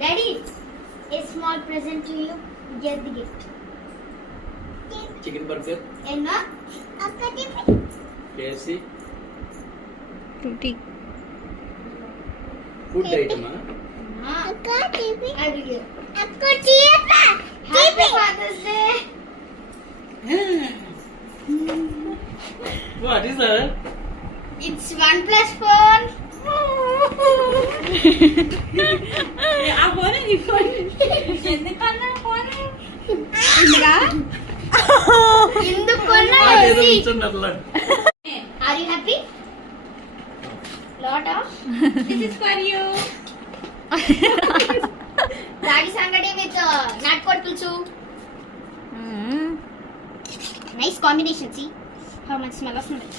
Daddy, a small present to you. Get the gift. Chicken burger, Enna? KFC, Frooti. Food ఐటమా? I will give. Happy Father's Day. What is that? It's 1+ phone. ఆ phone నీ phone ఎందుకన్నా phone ఇందుగా Indukonna ఏదో see. ఉంచున్నట్లా. Are you happy? Lot of. This is for you. Daddy sangadi with natkot pulsu. Nice combination. See how much smell of it.